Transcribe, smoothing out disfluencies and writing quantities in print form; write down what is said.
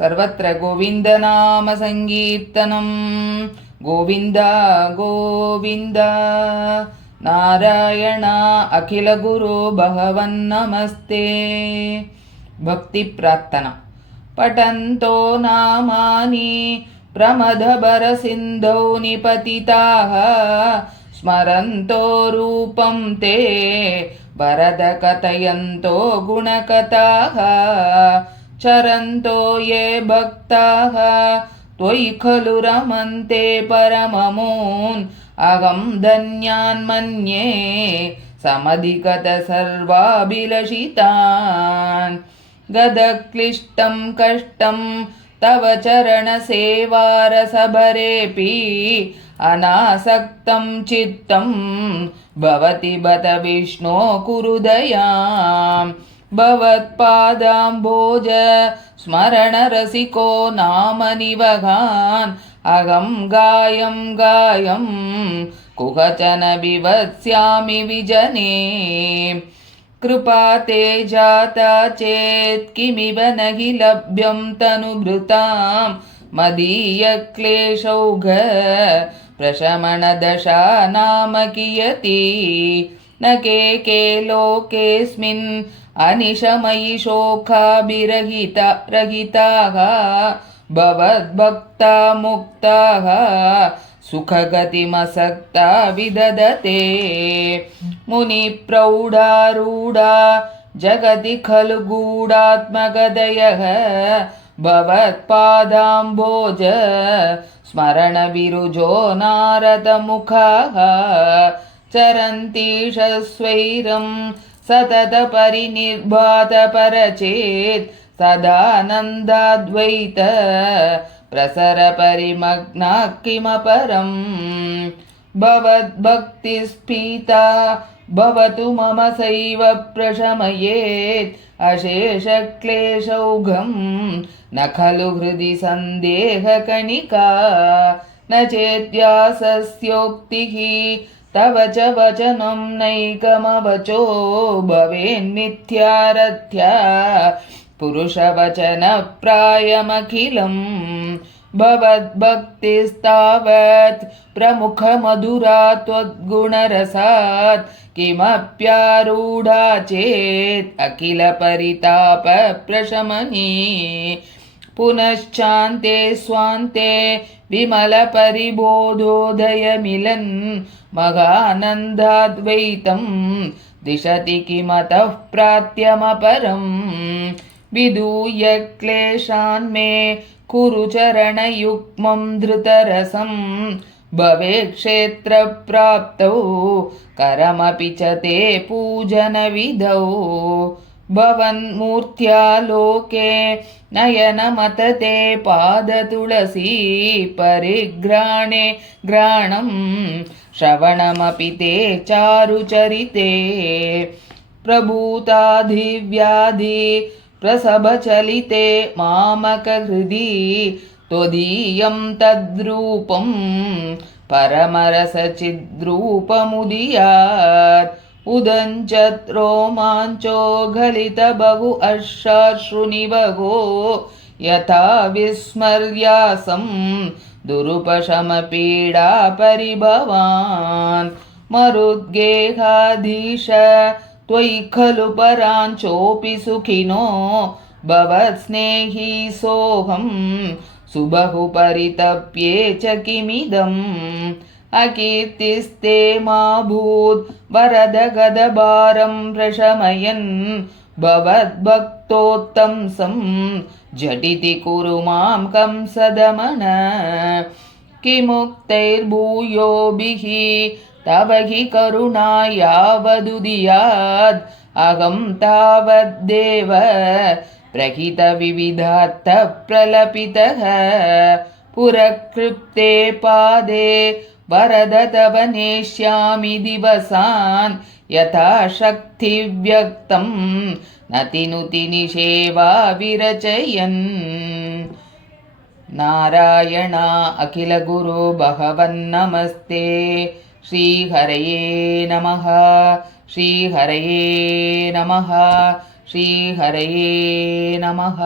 सर्वत्र गोविन्दनामसङ्कीर्तनं गोविन्द गोविन्द। नारायण अखिलगुरो भगवन्नमस्ते। भक्तिप्रार्थना। पठन्तो नामानि प्रमदभरसिन्धौ निपतिताः स्मरन्तो रूपं ते वरदकथयन्तो गुणकथाः चरन्तो ये भक्ताः त्वयि खलु रमन्ते परममून् अहं धन्यान् मन्ये समधिगत सर्वाभिलषितान्। गदक्लिष्टं कष्टं तव चरणसेवारसभरेऽपि अनासक्तं चित्तं भवति बत विष्णो कुरु दयाम्। भवत्पादाम्भोज स्मरणरसिको नाम निवहान् अहं गायं गायं कुहचन विवत्स्यामि विजने। कृपा ते जाता चेत् किमिव न हि लभ्यं तनुभृतां मदीयक्लेशौघ प्रशमनदशा नाम कियती। न के लोकेऽस्मिन् अनिशमयि शोकाभिरहिताः भवद्भक्ता मुक्ताः सुखगतिमसक्ता विदधते। मुनिप्रौढारूढा जगति खलु गूढात्मगदयः भवत्पादाम्भोज स्मरणविरुजो नारदमुखाः चरन्तीशस्वैरं सततपरिनिर्भातपरचेत् सदानन्दाद्वैत प्रसरपरिमग्ना किमपरम्। भवद्भक्तिस्फीता भवतु मम सैव प्रशमयेत् अशेषक्लेशौघं न खलु हृदि सन्देहकणिका। न चेद्यासस्योक्तिः तव च वचनं नैकमवचो भवेन्मिथ्यारथ्या पुरुषवचनप्रायमखिलम्। भवद्भक्तिस्तावत् प्रमुखमधुरा त्वद्गुणरसात् किमप्यारूढा चेत् अखिलपरितापप्रशमनी। पुनश्चान्ते स्वान्ते विमलपरिबोधोदयमिलन् महानन्दाद्वैतं दिशति किमतः प्रात्यमपरम्। विधूय क्लेशान् मे कुरु चरणयुग्मं धृतरसं भवेत् क्षेत्रप्राप्तौ करमपि च ते पूजनविधौ। भवन्मूर्त्या लोके नयनमतते पादतुलसी परिघ्राणे घ्राणं श्रवणमपि ते चारुचरिते। प्रभूताधिव्याधि प्रसभचलिते मामकहृदि त्वदीयं तद्रूपं परमरसचिद्रूपमुदीयात्। उदञ्चत् रोमाञ्चो गलित बहु अश्राश्रुनिवहो यथा विस्मर्यासं दुरुपशमपीडा परिभवान्। मरुद्गेहाधीश त्वयि खलु पराञ्चोऽपि सुखिनो भवत्स्नेही सोऽहं सुबहु परितप्ये च किमिदम्। अकीर्तिस्ते मा भूत् वरद गदभारं प्रशमयन् भवद्भक्तोत्तंसं झटिति कुरु मां कंसदमन। किमुक्तैर्भूयोभिः तव हि करुणा यावदुदीयात् अहं तावद्देव प्रहितविविधात्तः प्रलपितः। पुरकृप्ते पादे वरद तव नेष्यामि दिवसान् यथा शक्तिव्यक्तं नतिनुति निषेवा विरचयन्। नारायण अखिलगुरो भगवन्नमस्ते। श्रीहरये नमः। श्रीहरये नमः। श्रीहरये नमः।